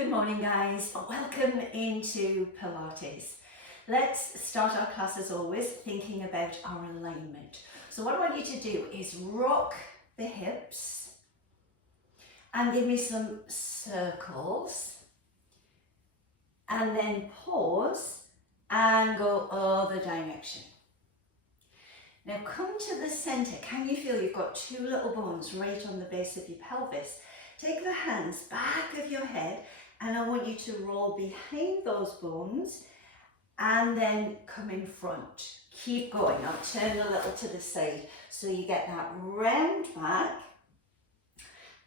Good morning guys, welcome into Pilates. Let's start our class as always thinking about our alignment. So what I want you to do is rock the hips and give me some circles and then pause and go other direction. Now come to the center. Can you feel you've got two little bones right on the base of your pelvis? Take the hands back of your head and I want you to roll behind those bones and then come in front. Keep going. I'll turn a little to the side so you get that round back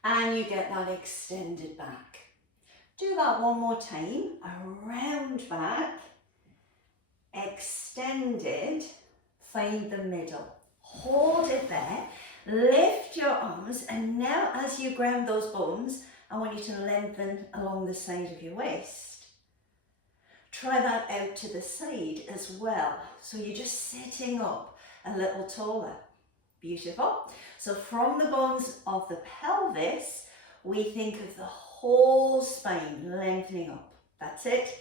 and you get that extended back. Do that one more time. A round back, extended, find the middle. Hold it there. Lift your arms, and now as you ground those bones, I want you to lengthen along the side of your waist. Try that out to the side as well. So you're just sitting up a little taller. Beautiful. So from the bones of the pelvis, we think of the whole spine lengthening up. That's it.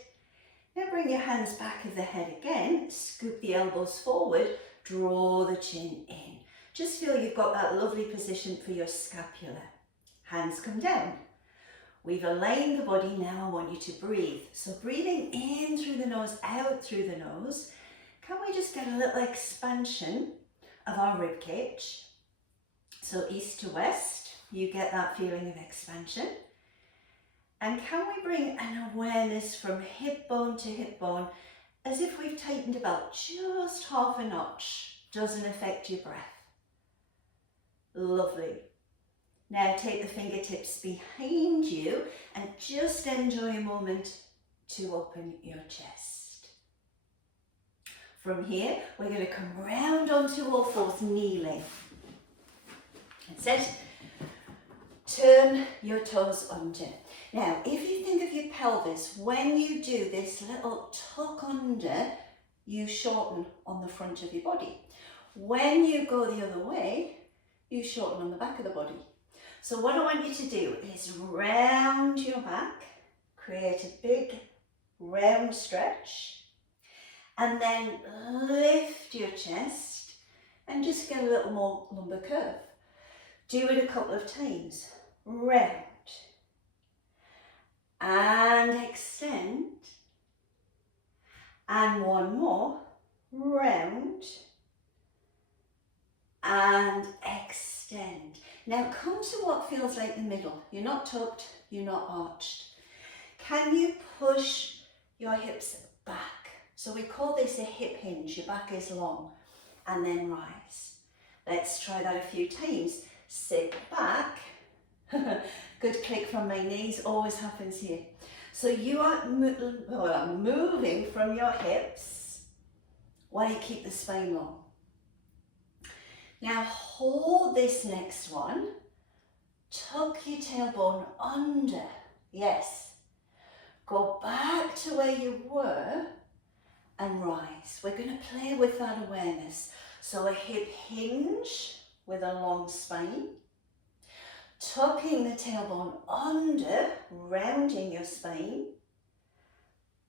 Now bring your hands back of the head again. Scoop the elbows forward. Draw the chin in. Just feel you've got that lovely position for your scapula. Hands come down. We've aligned the body, now I want you to breathe. So breathing in through the nose, out through the nose. Can we just get a little expansion of our rib cage? So east to west, you get that feeling of expansion. And can we bring an awareness from hip bone to hip bone, as if we've tightened a belt just half a notch? Doesn't affect your breath. Lovely. Now take the fingertips behind you and just enjoy a moment to open your chest. From here, we're going to come round onto all fours, kneeling. That's it. Turn your toes under. Now, if you think of your pelvis, when you do this little tuck under, you shorten on the front of your body. When you go the other way, you shorten on the back of the body. So what I want you to do is round your back, create a big round stretch, and then lift your chest and just get a little more lumbar curve. Do it a couple of times. Round and extend, and one more. Round and extend. Now come to what feels like the middle. You're not tucked, you're not arched. Can you push your hips back? So we call this a hip hinge. Your back is long, and then rise. Let's try that a few times. Sit back. Good click from my knees, always happens here. So you are moving from your hips while you keep the spine long. Now hold this next one, tuck your tailbone under, yes. Go back to where you were and rise. We're going to play with that awareness. So a hip hinge with a long spine, tucking the tailbone under, rounding your spine,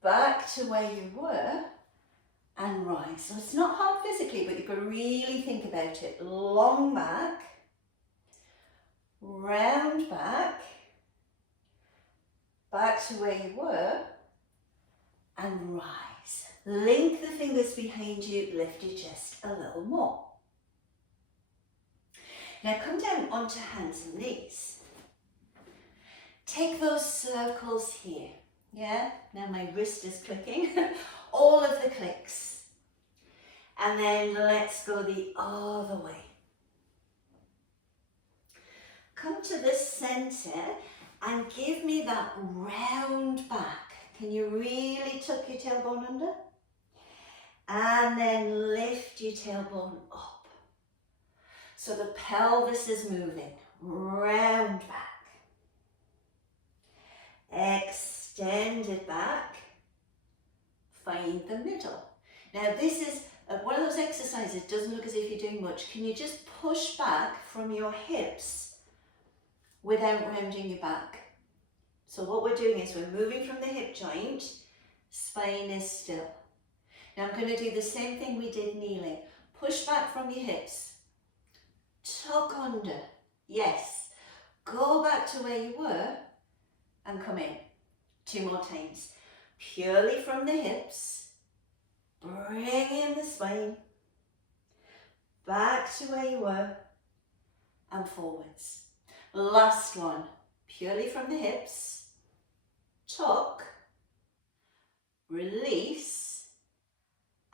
back to where you were, and rise. So it's not hard physically, but you've got to really think about it. Long back, round back, back to where you were, and rise. Link the fingers behind you, lift your chest a little more. Now come down onto hands and knees. Take those circles here. Yeah, now my wrist is clicking. All of the clicks. And then let's go the other way. Come to the center and give me that round back. Can you really tuck your tailbone under? And then lift your tailbone up. So the pelvis is moving. Round back. Extend it back. Find the middle. Now this is one of those exercises, doesn't look as if you're doing much. Can you just push back from your hips without rounding your back? So what we're doing is we're moving from the hip joint, spine is still. Now I'm going to do the same thing we did kneeling. Push back from your hips, tuck under, yes. Go back to where you were and come in. 2 more times. Purely from the hips, bring in the spine, back to where you were and forwards. Last one, purely from the hips, tuck, release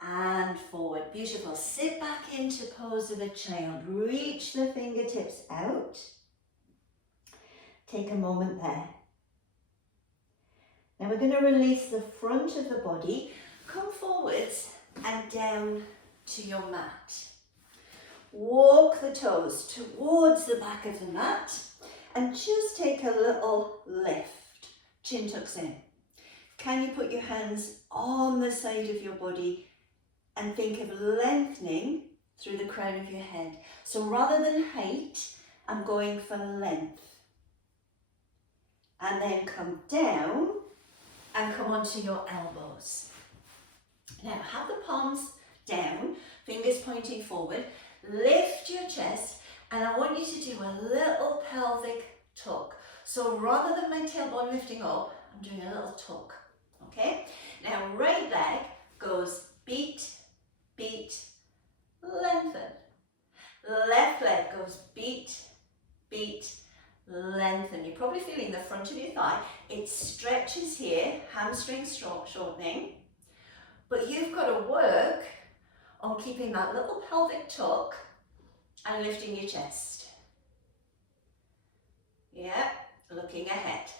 and forward. Beautiful. Sit back into pose of a child. Reach the fingertips out. Take a moment there. Now we're going to release the front of the body. Come forwards and down to your mat. Walk the toes towards the back of the mat and just take a little lift. Chin tucks in. Can you put your hands on the side of your body and think of lengthening through the crown of your head? So rather than height, I'm going for length. And then come down and come onto your elbows. Now have the palms down, fingers pointing forward, lift your chest, and I want you to do a little pelvic tuck. So rather than my tailbone lifting up, I'm doing a little tuck, okay? Now right leg goes beat, beat, lengthen. Left leg goes beat, beat, lengthen. You're probably feeling the front of your thigh. It stretches here, hamstring shortening, but you've got to work on keeping that little pelvic tuck and lifting your chest. Yeah, looking ahead.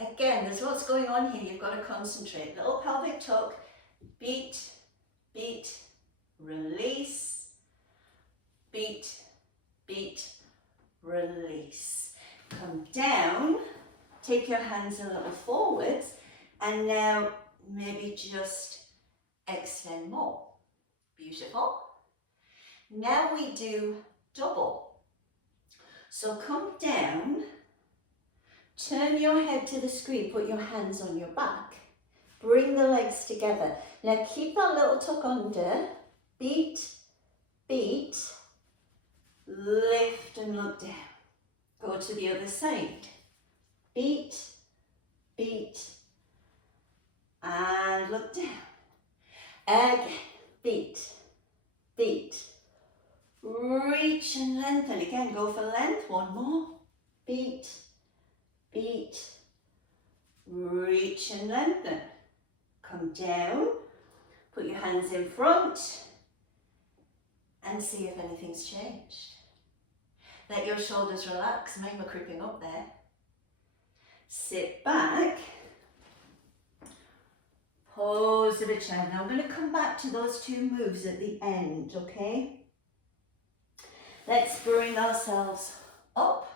Again, there's lots going on here. You've got to concentrate. Little pelvic tuck, beat, beat, release, beat, beat, release. Come down, take your hands a little forwards, and now maybe just extend more. Beautiful. Now we do double. So come down, turn your head to the screen, put your hands on your back, bring the legs together. Now keep that little tuck under, beat, beat, lift and look down. Go to the other side. Beat, beat, and look down. Again, beat, beat, reach and lengthen. Again, go for length. One more. Beat, beat, reach and lengthen. Come down, put your hands in front and see if anything's changed. Let your shoulders relax. Mine were creeping up there. Sit back. Pose of a child. Now I'm going to come back to those 2 moves at the end, okay? Let's bring ourselves up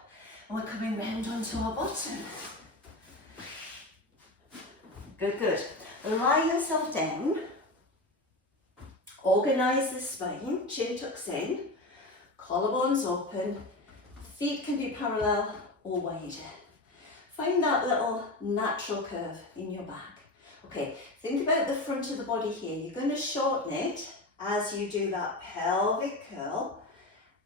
and we're coming round onto our bottom. Good, good. Lie yourself down. Organise the spine. Chin tucks in. Collarbones open. Feet can be parallel or wider. Find that little natural curve in your back. Okay, think about the front of the body here. You're going to shorten it as you do that pelvic curl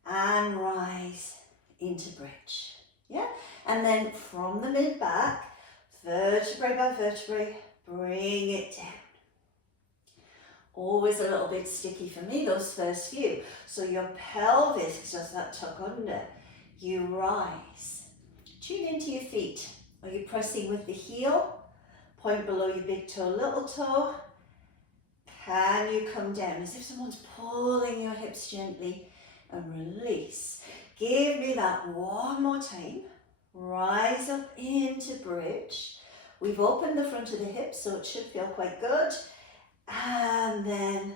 and rise into bridge. Yeah, and then from the mid back, vertebrae by vertebrae, bring it down. Always a little bit sticky for me, those first few. So your pelvis does that tuck under. You rise. Tune into your feet. Are you pressing with the heel? Point below your big toe, little toe. Can you come down as if someone's pulling your hips gently and release? Give me that one more time. Rise up into bridge. We've opened the front of the hips, so it should feel quite good. And then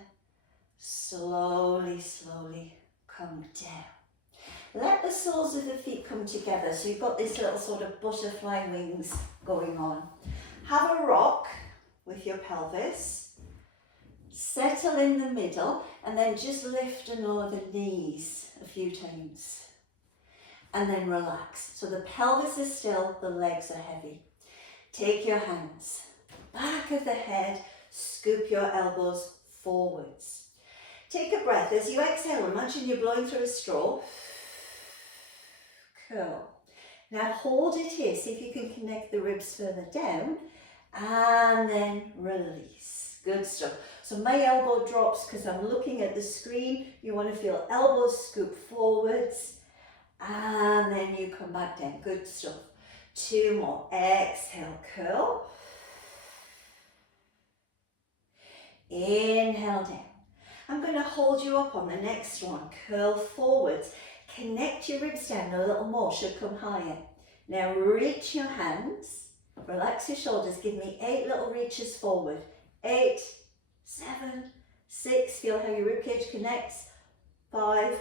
slowly, slowly come down. Let the soles of the feet come together. So you've got this little sort of butterfly wings going on. Have a rock with your pelvis. Settle in the middle and then just lift and lower the knees a few times. and then relax. So the pelvis is still, the legs are heavy. Take your hands, back of the head, scoop your elbows forwards. Take a breath. As you exhale, imagine you're blowing through a straw. Cool. Now hold it here. See if you can connect the ribs further down, and then release. Good stuff. So my elbow drops because I'm looking at the screen. You want to feel elbows scoop forwards, and then you come back down. Good stuff. 2 more. Exhale, curl. Inhale down. I'm going to hold you up on the next one. Curl forwards. Connect your ribs down a little more. Should come higher. Now reach your hands. Relax your shoulders. Give me 8 little reaches forward. 8, 7, 6. Feel how your ribcage connects. 5,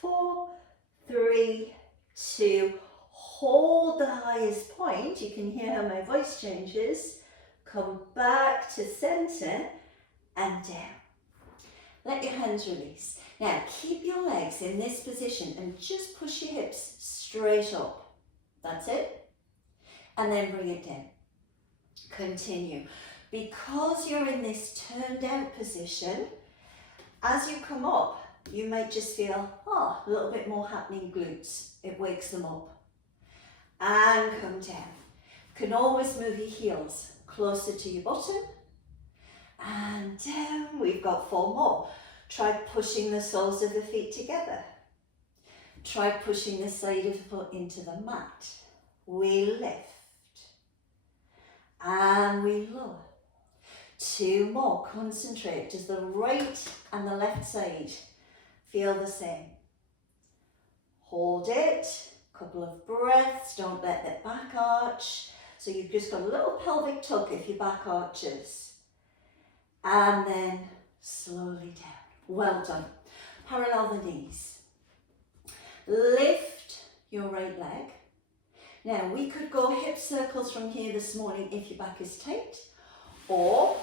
4, 3, 2. Hold the highest point. You can hear how my voice changes. Come back to center and down. Let your hands release. Now keep your legs in this position and just push your hips straight up. That's it. And then bring it down. Continue. Because you're in this turned out position, as you come up, you might just feel, a little bit more happening glutes. It wakes them up. And come down. You can always move your heels closer to your bottom. And down. We've got 4 more. Try pushing the soles of the feet together. Try pushing the side of the foot into the mat. We lift. And we lower. 2 more. Concentrate. Does the right and the left side feel the same? Hold it. Couple of breaths. Don't let that back arch. So you've just got a little pelvic tuck if your back arches. And then slowly down. Well done. Parallel the knees. Lift your right leg. Now we could go hip circles from here this morning if your back is tight, or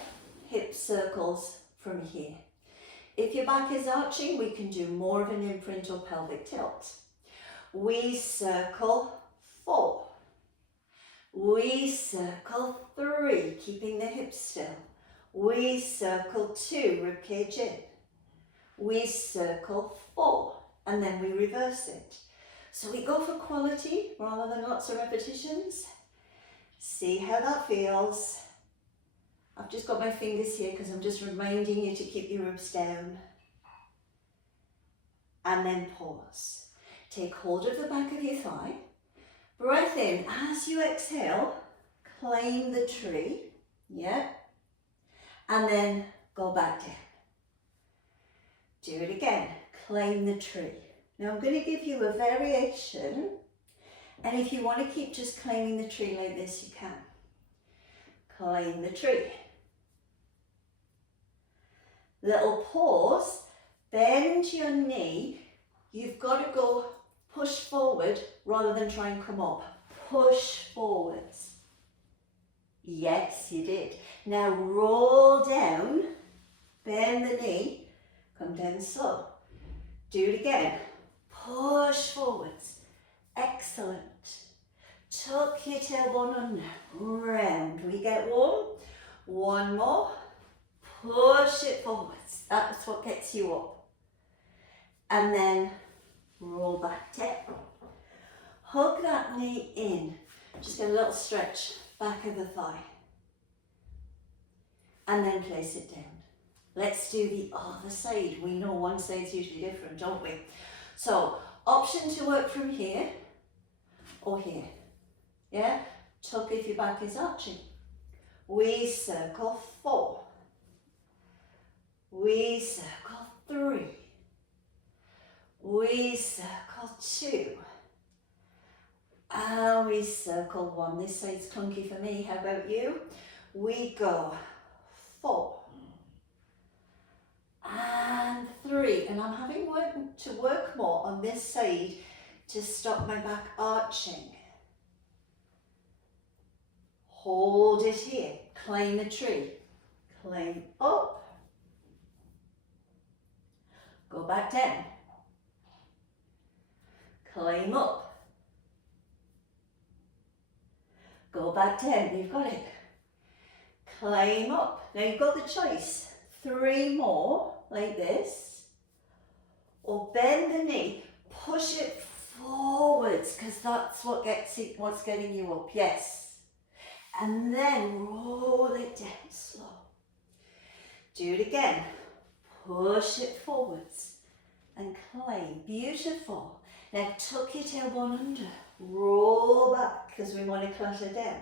hip circles from here. If your back is arching, we can do more of an imprint or pelvic tilt. We circle 4. We circle 3, keeping the hips still. We circle 2, ribcage in. We circle 4, and then we reverse it. So we go for quality rather than lots of repetitions. See how that feels. I've just got my fingers here because I'm just reminding you to keep your ribs down. And then pause. Take hold of the back of your thigh. Breath in. As you exhale, claim the tree. Yeah. And then go back down. Do it again. Claim the tree. Now I'm going to give you a variation, and if you want to keep just claiming the tree like this, you can. Claim the tree. Little pause, bend your knee. You've got to go push forward rather than try and come up. Push forwards. Yes, you did. Now roll down, bend the knee, come down slow. Do it again. Push forwards. Excellent. Tuck your tailbone under. Round. We get 1. 1 more. Push it forwards. That's what gets you up. And then roll back down. Hug that knee in. Just a little stretch, back of the thigh. And then place it down. Let's do the other side. We know one side's usually different, don't we? So, option to work from here or here. Yeah? Tuck if your back is arching. We circle 4. We circle 3. We circle 2. And we circle 1. This side's clunky for me. How about you? We go 4. And 3, and I'm having to work more on this side to stop my back arching. Hold it here, climb the tree, climb up, go back down, climb up, Go back down, you've got it. Climb up. Now you've got the choice. 3 more, like this. Or bend the knee, push it forwards, because that's what gets it, what's getting you up, yes. And then roll it down slow. Do it again. Push it forwards and climb. Beautiful. Now tuck your tailbone under. Roll back because we want to clutter down.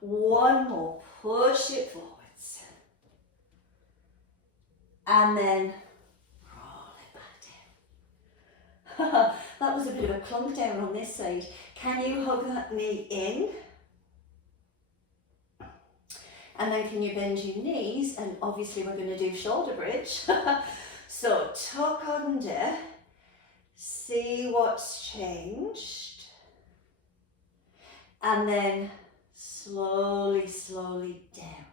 1 more. Push it forwards. And then roll it back down. That was a bit of a clunk down on this side. Can you hug that knee in? And then can you bend your knees? And obviously we're going to do shoulder bridge. So tuck under, see what's changed. And then slowly, slowly down.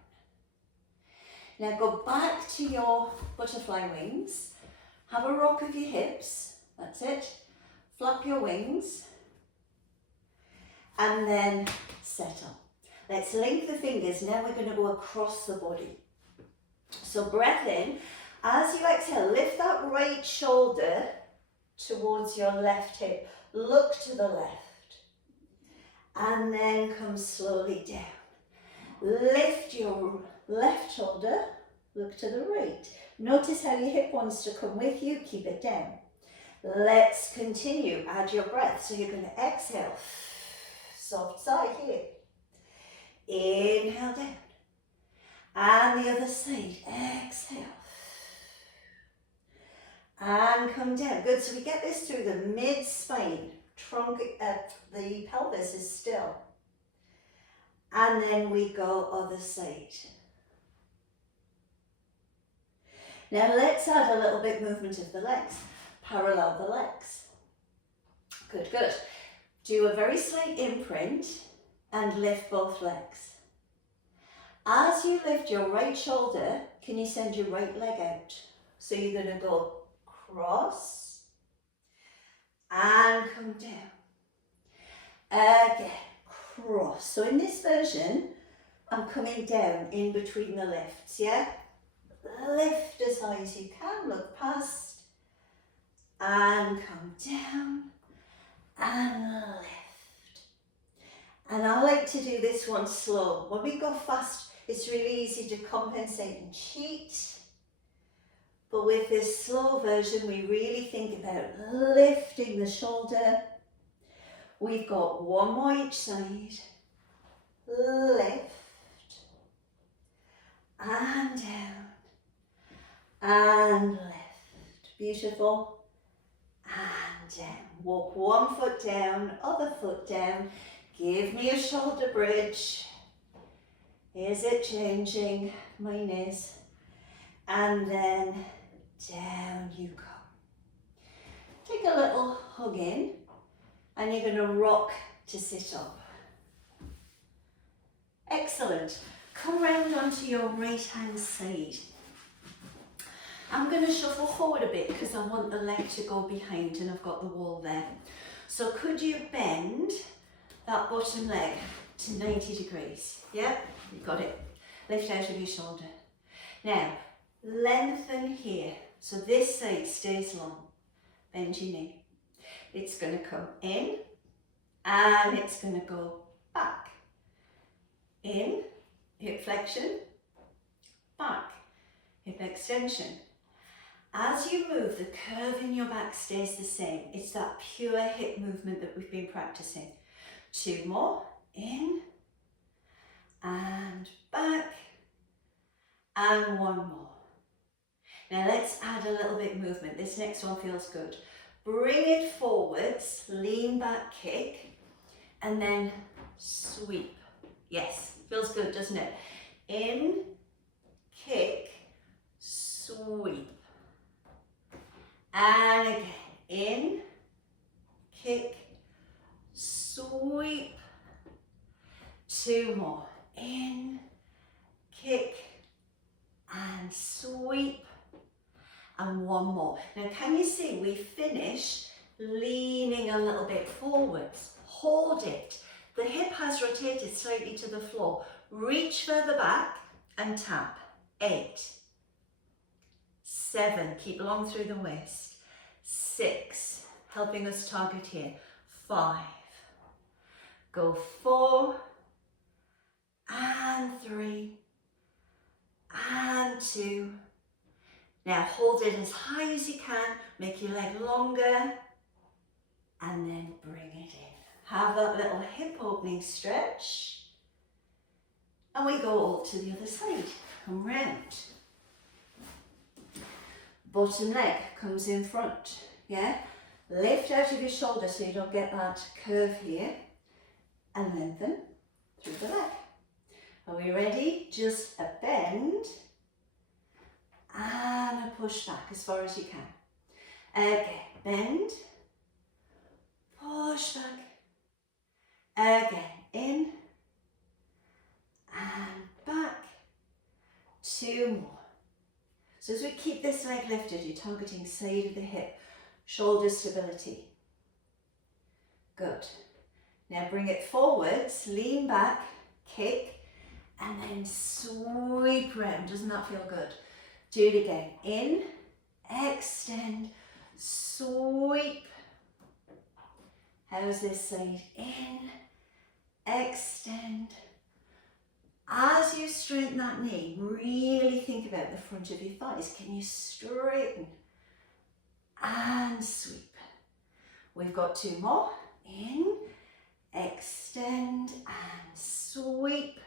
Now go back to your butterfly wings. Have a rock of your hips. That's it. Flap your wings. And then set up. Let's link the fingers. Now we're going to go across the body. So breath in. As you exhale, lift that right shoulder towards your left hip. Look to the left. And then come slowly down. Lift your left shoulder. Look to the right. Notice how your hip wants to come with you. Keep it down. Let's continue. Add your breath. So you're going to exhale. Soft sigh here. Inhale down. And the other side. Exhale. And come down. Good. So we get this through the mid-spine. Trunk, the pelvis is still. And then we go other side. Now let's add a little bit movement of the legs. Parallel the legs. Good, good. Do a very slight imprint and lift both legs. As you lift your right shoulder, can you send your right leg out? So you're going to go cross and come down. Again, cross. So in this version, I'm coming down in between the lifts, yeah? Lift as high as you can, look past, and come down, and lift. And I like to do this one slow. When we go fast, it's really easy to compensate and cheat. But with this slow version, we really think about lifting the shoulder. We've got 1 more each side. Lift. And down. And lift. Beautiful. And down. Walk 1 foot down, other foot down. Give me a shoulder bridge. Is it changing? Mine is. And then down you go. Take a little hug in and you're going to rock to sit up. Excellent. Come round onto your right hand side. I'm going to shuffle forward a bit because I want the leg to go behind and I've got the wall there. So could you bend that bottom leg to 90 degrees? Yeah, you've got it. Lift out of your shoulder. Now, lengthen here. So this side stays long. Bend your knee. It's going to come in and it's going to go back. In, hip flexion, back, hip extension. As you move, the curve in your back stays the same. It's that pure hip movement that we've been practicing. 2 more, in and back, and 1 more. Now let's add a little bit of movement. This next one feels good. Bring it forwards, lean back, kick, and then sweep. Yes, feels good, doesn't it? In, kick, sweep. And again, in, kick, sweep. 2 more. In, kick, and sweep. And 1 more. Now can you see we finish leaning a little bit forwards? Hold it. The hip has rotated slightly to the floor. Reach further back and tap. 8, 7, keep long through the waist. 6, helping us target here. 5, go 4, and 3, and 2. Now hold it as high as you can, make your leg longer, and then bring it in. Have that little hip opening stretch. And we go all to the other side. Come round. Bottom leg comes in front, yeah? Lift out of your shoulder so you don't get that curve here. And lengthen through the leg. Are we ready? Just a bend. And a push back as far as you can. Again, bend. Push back. Again, in. And back. 2 more. So as we keep this leg lifted, you're targeting side of the hip, shoulder stability. Good. Now bring it forwards, lean back, kick, and then sweep round. Doesn't that feel good? Do it again. In, extend, sweep. How's this side? In, extend. As you straighten that knee, really think about the front of your thighs. Can you straighten? And sweep. We've got 2 more. In, extend, and sweep.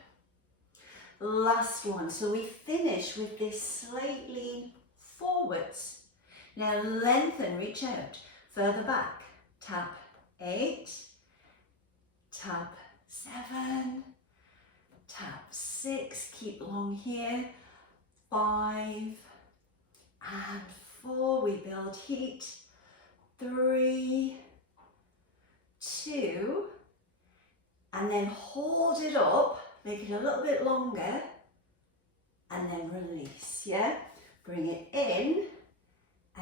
Last one. So we finish with this slight lean forwards. Now lengthen, reach out. Further back. Tap 8. Tap 7. Tap 6, keep long here, 5 and 4, we build heat, 3, 2, and then hold it up, make it a little bit longer, and then release, yeah? Bring it in,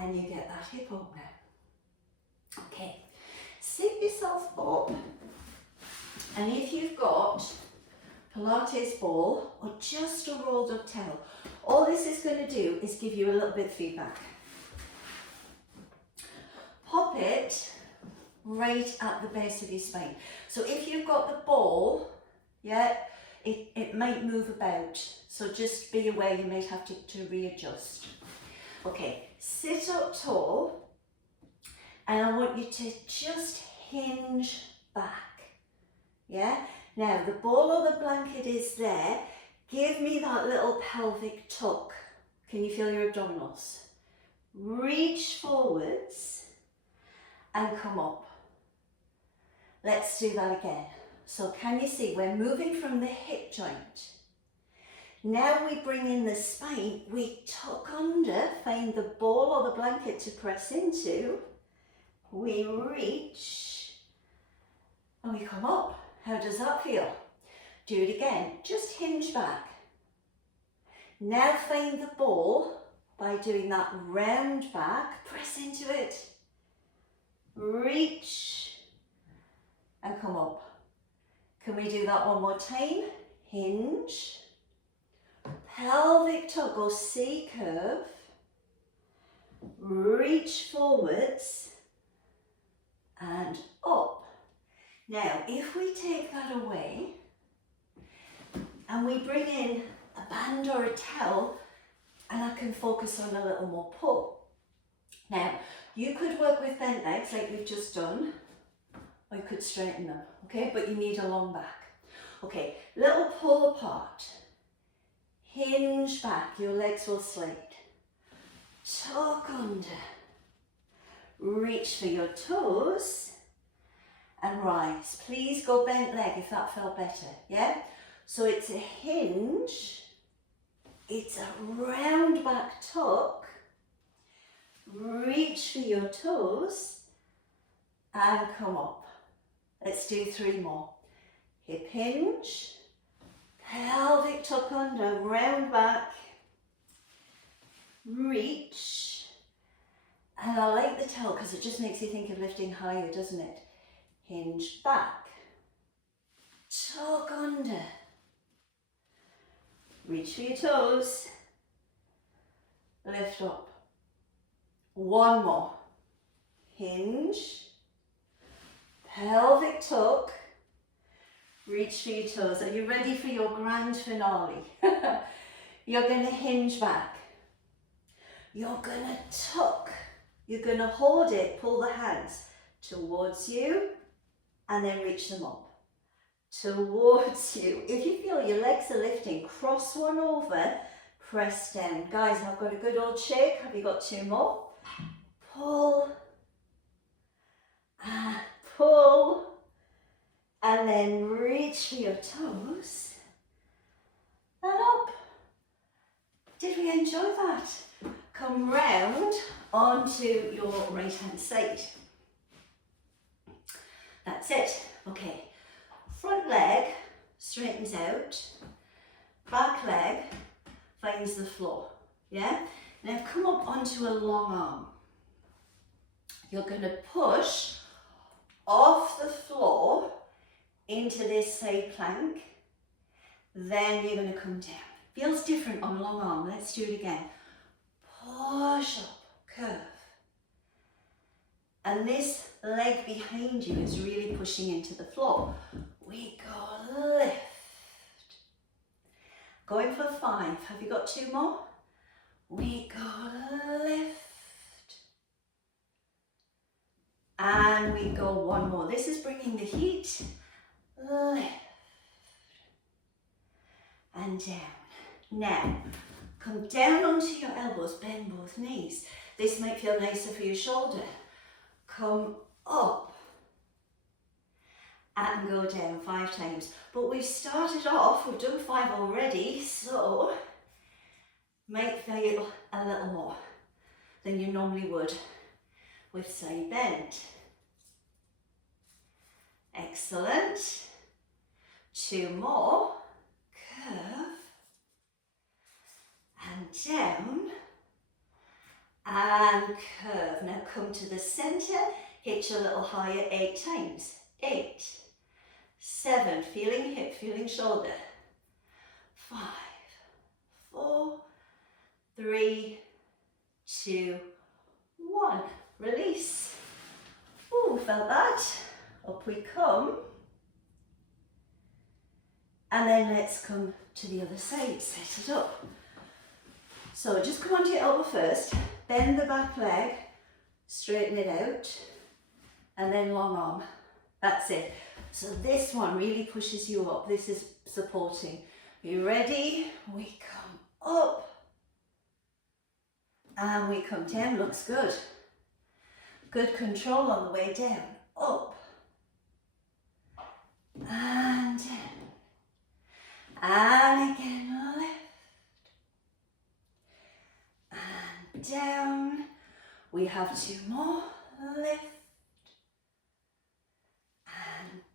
and you get that hip opener. Okay, sit yourself up, and if you've got Pilates ball or just a rolled up towel, all this is going to do is give you a little bit of feedback. Pop it right at the base of your spine. So if you've got the ball, yeah, it might move about. So just be aware you might have to readjust. Okay, sit up tall, and I want you to just hinge back, yeah? Now, the ball or the blanket is there. Give me that little pelvic tuck. Can you feel your abdominals? Reach forwards and come up. Let's do that again. So can you see, we're moving from the hip joint. Now we bring in the spine, we tuck under, find the ball or the blanket to press into. We reach and we come up. How does that feel? Do it again. Just hinge back. Now find the ball by doing that round back. Press into it. Reach and come up. Can we do that one more time? Hinge. Pelvic tuck or C curve. Reach forwards and up. Now, if we take that away and we bring in a band or a towel, and I can focus on a little more pull. Now, you could work with bent legs like we've just done, or you could straighten them, okay? But you need a long back. Okay, little pull apart. Hinge back, your legs will slide. Tuck under. Reach for your toes. And rise. Please go bent leg if that felt better, yeah? So it's a hinge, it's a round back tuck, reach for your toes, and come up. Let's do 3 more. Hip hinge, pelvic tuck under, round back, reach, and I like the towel because it just makes you think of lifting higher, doesn't it? Hinge back, tuck under. Reach for your toes. Lift up. One more. Hinge. Pelvic tuck. Reach for your toes. Are you ready for your grand finale? You're going to hinge back. You're going to tuck. You're going to hold it, pull the hands towards you, and then reach them up. Towards you. If you feel your legs are lifting, cross one over, press down. Guys, I've got a good old shake. Have you got two more? Pull, and pull, and then reach for your toes, and up. Did we enjoy that? Come round onto your right hand side. That's it. Okay. Front leg straightens out, back leg finds the floor, yeah? Now come up onto a long arm. You're going to push off the floor into this side plank, then you're going to come down. Feels different on long arm, let's do it again. Push up, curve. And this leg behind you is really pushing into the floor. We go lift. Going for 5. Have you got 2 more? We go lift. And we go 1 more. This is bringing the heat. Lift. And down. Now, come down onto your elbows, bend both knees. This might feel nicer for your shoulder. Come up. And go down 5 times. But we've started off, we've done 5 already, so might feel a little more than you normally would with side bend. Excellent. 2 more. Curve. And down. And curve. Now come to the centre, hitch a little higher 8 times. 8. 7, feeling hip, feeling shoulder. 5, 4, 3, 2, 1. Release. Ooh, felt that. Up we come. And then let's come to the other side, set it up. So just come onto your elbow first, bend the back leg, straighten it out, and then long arm. That's it. So this one really pushes you up. This is supporting. You ready? We come up. And we come down. Looks good. Good control on the way down. Up. And down. And again, lift. And down. We have 2 more. Lift.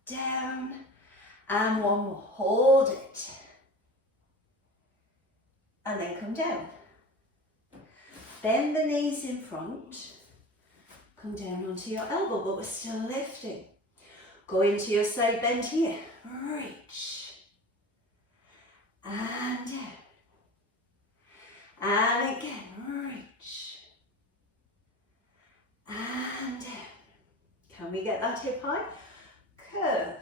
Down, and 1 more, hold it, and then come down. Bend the knees in front, come down onto your elbow, but we're still lifting. Go into your side bend here, reach, and down, and again, reach, and down. Can we get that hip high? Curve.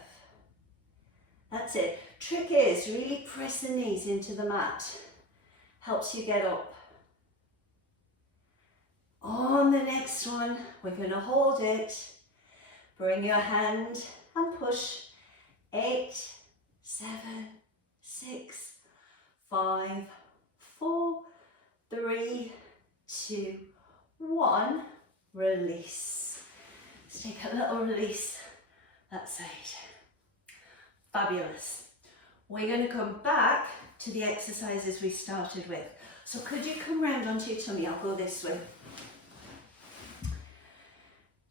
That's it. Trick is really press the knees into the mat. Helps you get up. On the next one, we're going to hold it. Bring your hand and push. 8, 7, 6, 5, 4, 3, 2, 1. Release. Let's take a little release. That side. Fabulous. We're going to come back to the exercises we started with. So could you come round onto your tummy? I'll go this way.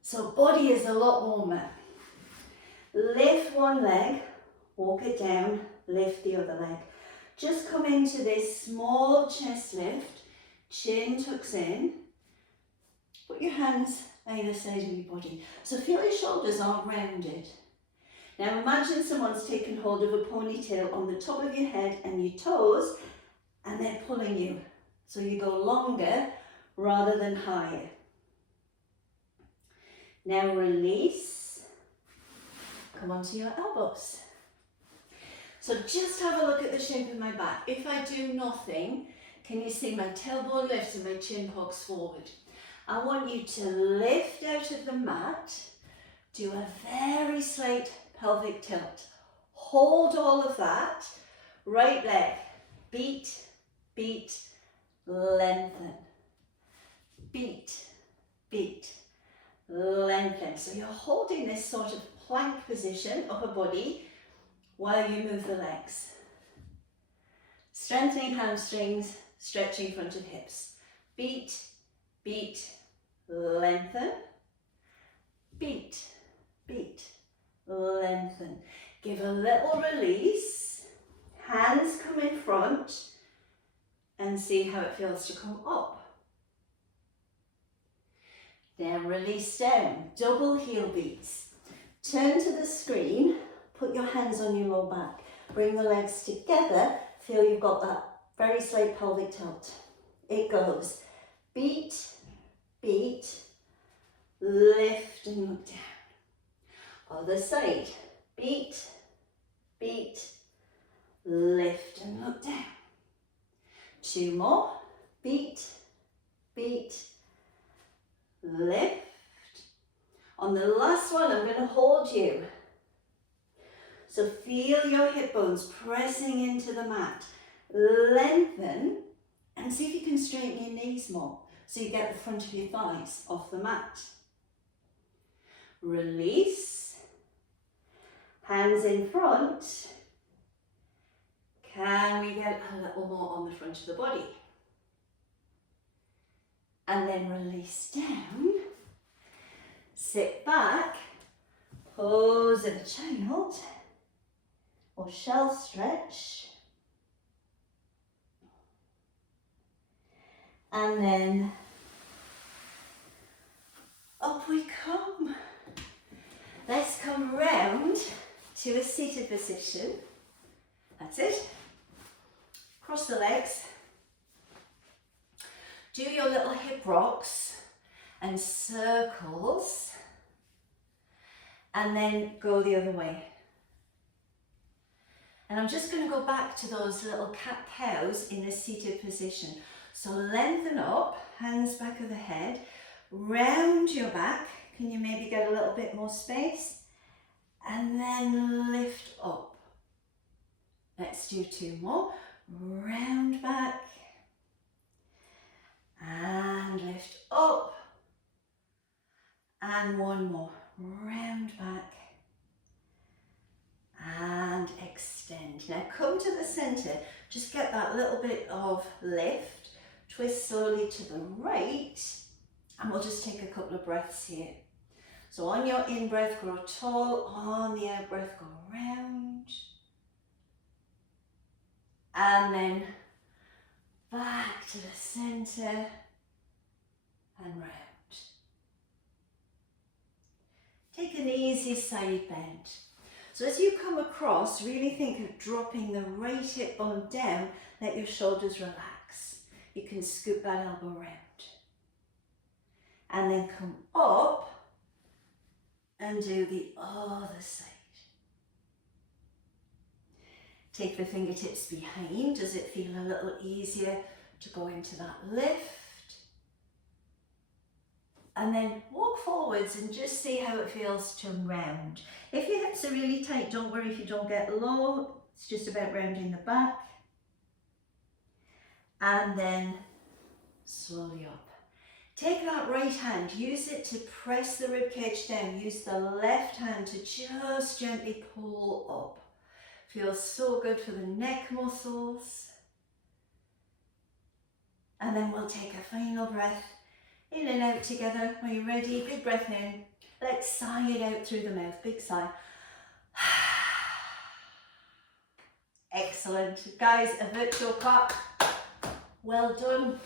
So body is a lot warmer. Lift one leg, walk it down, lift the other leg. Just come into this small chest lift, chin tucks in. Put your hands either side of your body. So feel your shoulders aren't rounded. Now imagine someone's taken hold of a ponytail on the top of your head and your toes, and they're pulling you. So you go longer rather than higher. Now release. Come onto your elbows. So just have a look at the shape of my back. If I do nothing, can you see my tailbone lifts and my chin pokes forward? I want you to lift out of the mat, do a very slight pelvic tilt. Hold all of that. Right leg, beat, beat, lengthen. Beat, beat, lengthen. So you're holding this sort of plank position, upper body, while you move the legs. Strengthening hamstrings, stretching front of hips. Beat, beat, lengthen. Beat, beat, lengthen. Give a little release. Hands come in front and see how it feels to come up. Then release down, double heel beats. Turn to the screen, put your hands on your low back. Bring the legs together, feel you've got that very slight pelvic tilt. It goes beat, beat, lift and look down. Other side, beat, beat, lift and look down. 2 more, beat, beat, lift. On the last one, I'm going to hold you. So feel your hip bones pressing into the mat. Lengthen and see if you can straighten your knees more so you get the front of your thighs off the mat. Release. Hands in front. Can we get a little more on the front of the body? And then release down. Sit back. Pose of a child or shell stretch. And then up we come. Let's come round to a seated position. That's it. Cross the legs. Do your little hip rocks and circles. And then go the other way. And I'm just going to go back to those little cat-cows in a seated position. So lengthen up, hands back of the head, round your back. Can you maybe get a little bit more space? And then lift up. Let's do 2 more. Round back. And lift up. And 1 more. Round back. And extend. Now come to the center. Just get that little bit of lift. Twist slowly to the right. And we'll just take a couple of breaths here. So on your in-breath, grow tall. On the out-breath, go round. And then back to the center and round. Take an easy side bend. So as you come across, really think of dropping the right hip bone down. Let your shoulders relax. You can scoop that elbow round. And then come up and do the other side. Take the fingertips behind. Does it feel a little easier to go into that lift? And then walk forwards and just see how it feels to round. If your hips are really tight, don't worry if you don't get low. It's just about rounding the back. And then slowly up. Take that right hand, use it to press the rib cage down. Use the left hand to just gently pull up. Feels so good for the neck muscles. And then we'll take a final breath. In and out together. Are you ready? Big breath in. Let's sigh it out through the mouth. Big sigh. Excellent. Guys, a virtual clap. Well done.